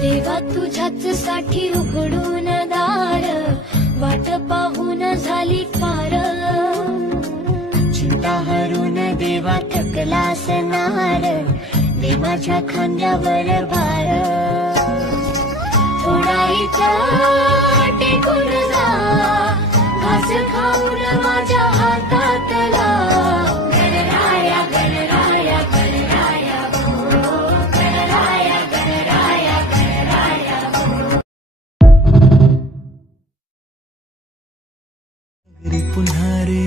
देवा तुझ्याच साठी उघडून दार, वाट पाहून झाली पार। चिंता हरून देवा थकला असणार, दे माझ्या खांद्यावर भार। थोडा इथं टेकून जा, घास खाऊन माझ्या हातातला। गणराया गणराया गणराया हो, गणराया गणराया गणराया हो। पुन्हा रे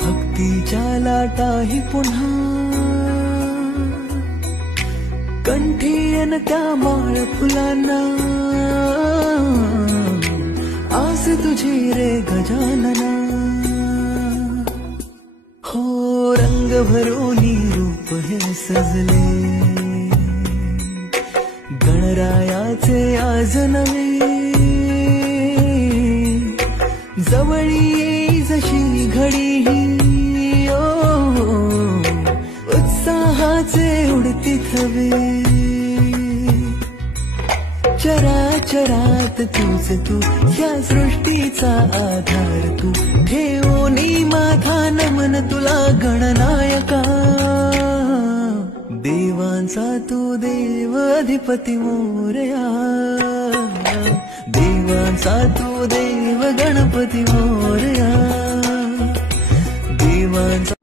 भक्तीच्या लाटाही पुन्हा, कंठी अन त्या माळ फुलांना। आस तुझी रे गजानना, हो रंग भरोनी रूप हे सजले। गणरायाचे आज नवे, जवळी येई जशी घडी ही। उत्साहाचे उडती थवे, चराचरात तूच तू, या सृष्टीचा आधार तू। ठेवोनी माझा नमन तुला गणनायका, देवांचा तू देव अधिपती मोरया। देवांचा तू देव गणपती मोरया, देवांचा